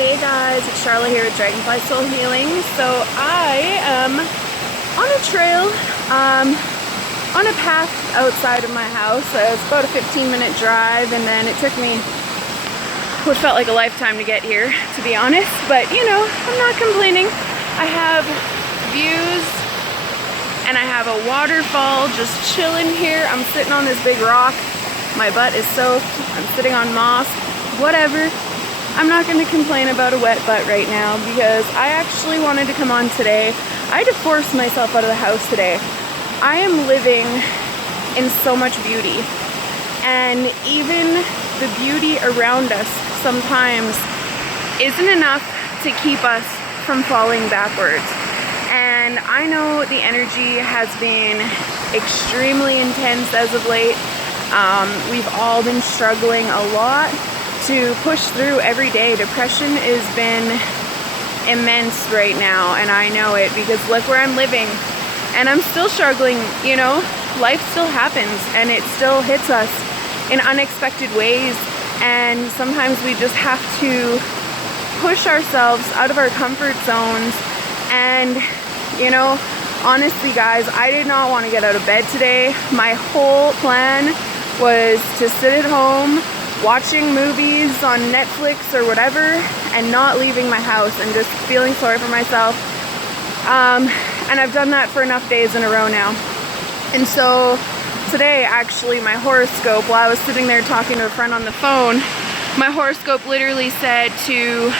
Hey guys, it's Charlotte here with Dragonfly Soul Healing. So I am on a trail, on a path outside of my house. It's about a 15-minute drive, and then it took me what felt like a lifetime to get here, to be honest. But you know, I'm not complaining. I have views and I have a waterfall just chilling here. I'm sitting on this big rock. My butt is soaked. I'm sitting on moss. Whatever. I'm not going to complain about a wet butt right now because I actually wanted to come on today. I had to force myself out of the house today. I am living in so much beauty, and even the beauty around us sometimes isn't enough to keep us from falling backwards. And I know the energy has been extremely intense as of late. We've all been struggling a lot to push through every day. Depression has been immense right now, and I know it because look where I'm living, and I'm still struggling. You know, life still happens and it still hits us in unexpected ways, and sometimes we just have to push ourselves out of our comfort zones. And you know, honestly guys, I did not want to get out of bed today. My whole plan was to sit at home watching movies on Netflix or whatever and not leaving my house and just feeling sorry for myself. And I've done that for enough days in a row now. And so today, actually, my horoscope, while I was sitting there talking to a friend on the phone, my horoscope literally said to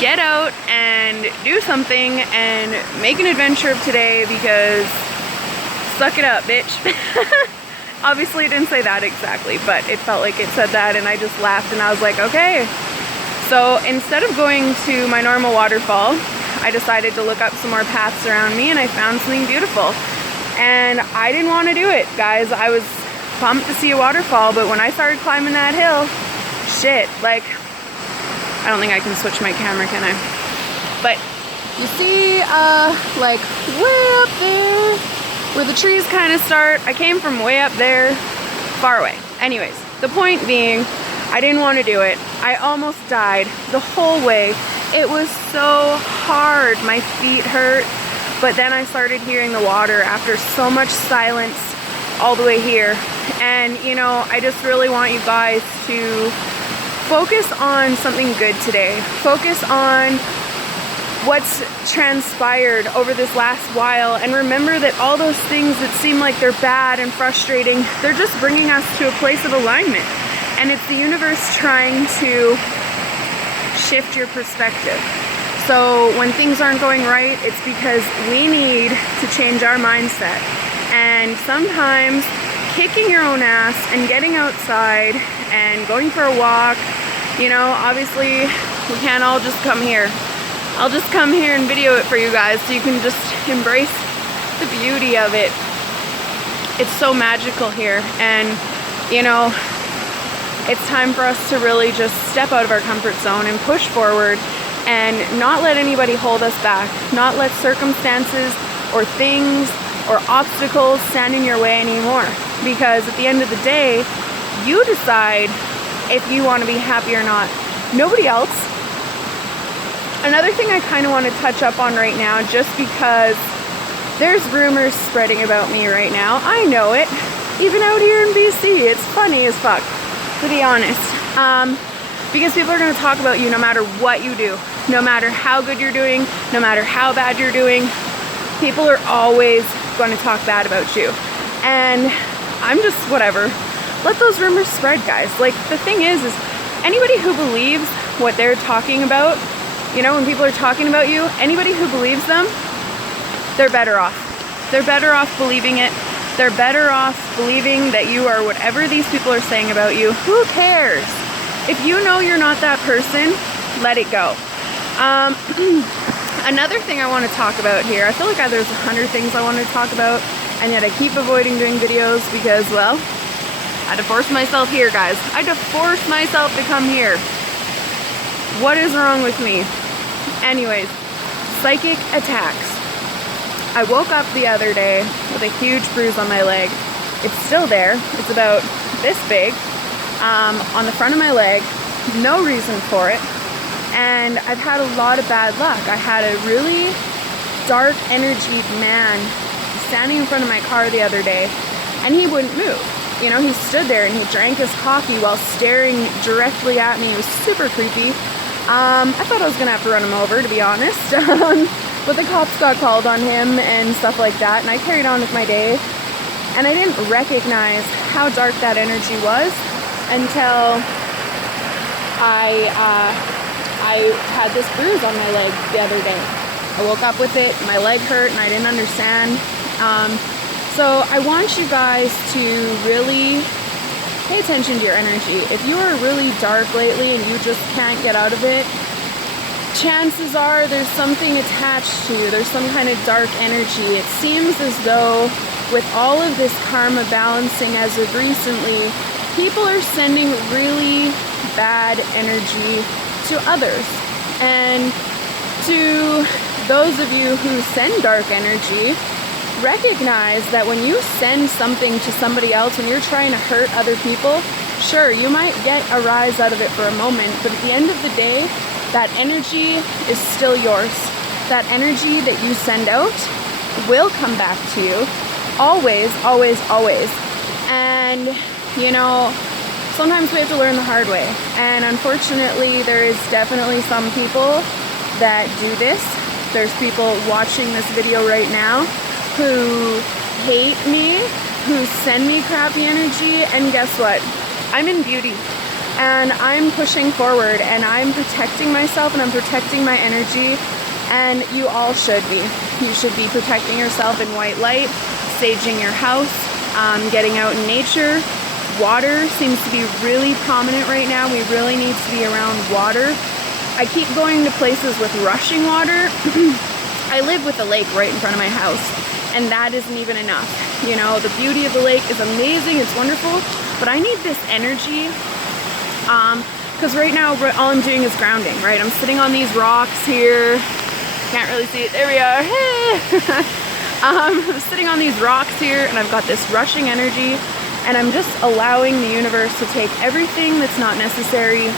get out and do something and make an adventure of today because suck it up, bitch. Obviously, it didn't say that exactly, but it felt like it said that, and I just laughed and I was like, okay. So instead of going to my normal waterfall, I decided to look up some more paths around me, and I found something beautiful. And I didn't want to do it, guys. I was pumped to see a waterfall, but when I started climbing that hill, shit, like, I don't think I can switch my camera, can I? But you see, like, way up there, where the trees kind of start. I came from way up there, far away. Anyways, the point being, I didn't want to do it. I almost died the whole way. It was so hard. My feet hurt. But then I started hearing the water after so much silence all the way here. And you know, I just really want you guys to focus on something good today. Focus on what's transpired over this last while, and remember that all those things that seem like they're bad and frustrating, they're just bringing us to a place of alignment, and it's the universe trying to shift your perspective. So when things aren't going right, it's because we need to change our mindset. And sometimes kicking your own ass and getting outside and going for a walk, you know, obviously we can't all just come here. I'll just come here and video it for you guys so you can just embrace the beauty of it. It's so magical here, and you know, it's time for us to really just step out of our comfort zone and push forward and not let anybody hold us back, not let circumstances or things or obstacles stand in your way anymore, because at the end of the day, you decide if you want to be happy or not, nobody else. Another thing I kind of want to touch up on right now, just because there's rumors spreading about me right now. I know it. Even out here in BC, it's funny as fuck, to be honest. Because people are going to talk about you no matter what you do. No matter how good you're doing, no matter how bad you're doing, people are always going to talk bad about you. And I'm just, whatever. Let those rumors spread, guys. Like, the thing is anybody who believes what they're talking about, you know, when people are talking about you, anybody who believes them, they're better off. They're better off believing it. They're better off believing that you are whatever these people are saying about you. Who cares? If you know you're not that person, let it go. Another thing I want to talk about here, I feel like there's 100 things I want to talk about, and yet I keep avoiding doing videos because, well, I had to force myself here, guys. I had to force myself to come here. What is wrong with me? Anyways, psychic attacks. I woke up the other day with a huge bruise on my leg. It's still there. It's about this big on the front of my leg. No reason for it. And I've had a lot of bad luck. I had a really dark energy man standing in front of my car the other day, and he wouldn't move. You know, he stood there and he drank his coffee while staring directly at me. It was super creepy. I thought I was gonna have to run him over, to be honest. But the cops got called on him and stuff like that, and I carried on with my day. And I didn't recognize how dark that energy was until I had this bruise on my leg the other day. I woke up with it, my leg hurt, and I didn't understand. So I want you guys to really pay attention to your energy. If you are really dark lately and you just can't get out of it, chances are there's something attached to you. There's some kind of dark energy. It seems as though with all of this karma balancing as of recently, people are sending really bad energy to others. And to those of you who send dark energy, recognize that when you send something to somebody else, when you're trying to hurt other people, sure, you might get a rise out of it for a moment, but at the end of the day, that energy is still yours. That energy that you send out will come back to you. Always, always, always. And, you know, sometimes we have to learn the hard way. And unfortunately, there is definitely some people that do this. There's people watching this video right now who hate me, who send me crappy energy, and guess what? I'm in beauty, and I'm pushing forward, and I'm protecting myself, and I'm protecting my energy, and you all should be. You should be protecting yourself in white light, saging your house, getting out in nature. Water seems to be really prominent right now. We really need to be around water. I keep going to places with rushing water. I live with a lake right in front of my house, and that isn't even enough. You know, the beauty of the lake is amazing, it's wonderful, but I need this energy, because right now all I'm doing is grounding, right? I'm sitting on these rocks here, can't really see it, there we are, hey! I'm sitting on these rocks here, and I've got this rushing energy, and I'm just allowing the universe to take everything that's not necessary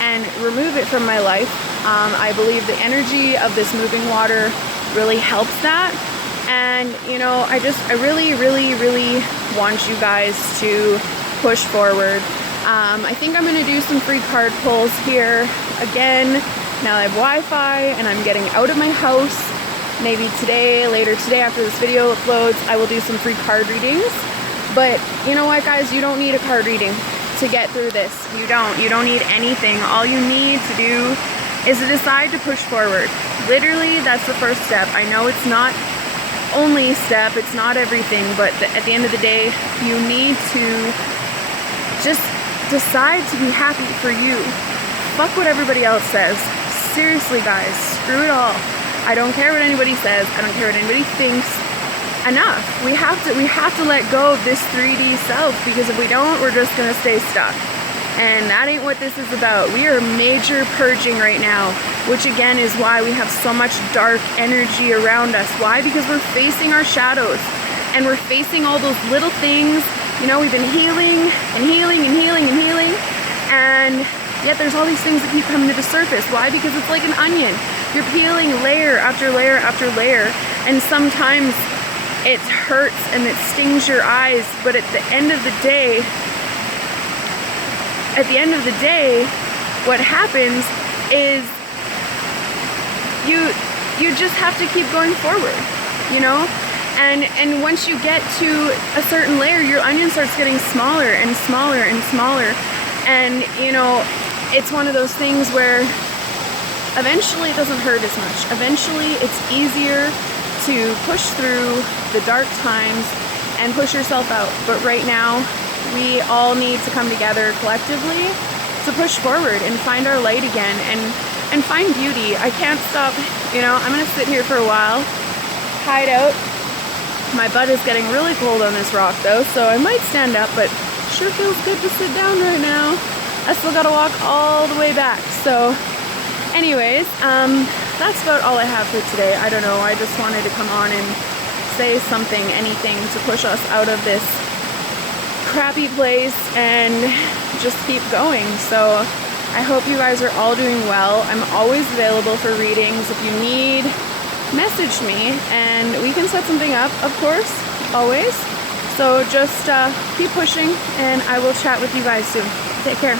and remove it from my life. I believe the energy of this moving water really helps that. And, you know, I really, really, really want you guys to push forward. I think I'm going to do some free card pulls here again. Now I have Wi-Fi and I'm getting out of my house. Maybe today, later today after this video uploads, I will do some free card readings. But you know what, guys? You don't need a card reading to get through this. You don't need anything. All you need to do is to decide to push forward. Literally, that's the first step. I know it's not only step, it's not everything, but at the end of the day, you need to just decide to be happy for you. Fuck what everybody else says. Seriously, guys, screw it all. I don't care what anybody says. I don't care what anybody thinks. Enough. We have to let go of this 3D self, because if we don't, we're just gonna stay stuck. And that ain't what this is about. We are major purging right now, which again is why we have so much dark energy around us. Why? Because we're facing our shadows, and we're facing all those little things. You know, we've been healing and healing and healing and healing, and yet there's all these things that keep coming to the surface. Why? Because it's like an onion. You're peeling layer after layer after layer, and sometimes it hurts and it stings your eyes, but at the end of the day, what happens is you just have to keep going forward, you know? And once you get to a certain layer, your onion starts getting smaller and smaller and smaller. And, you know, it's one of those things where eventually it doesn't hurt as much. Eventually it's easier to push through the dark times and push yourself out. But right now, we all need to come together collectively to push forward and find our light again and find beauty. I can't stop, you know, I'm gonna sit here for a while, hide out. My butt is getting really cold on this rock though, so I might stand up, but sure feels good to sit down right now. I still gotta walk all the way back. So anyways, that's about all I have for today. I don't know, I just wanted to come on and say something, anything to push us out of this crappy place and just keep going. So I hope you guys are all doing well. I'm always available for readings. If you need, message me and we can set something up, of course, always. So just keep pushing and I will chat with you guys soon. Take care.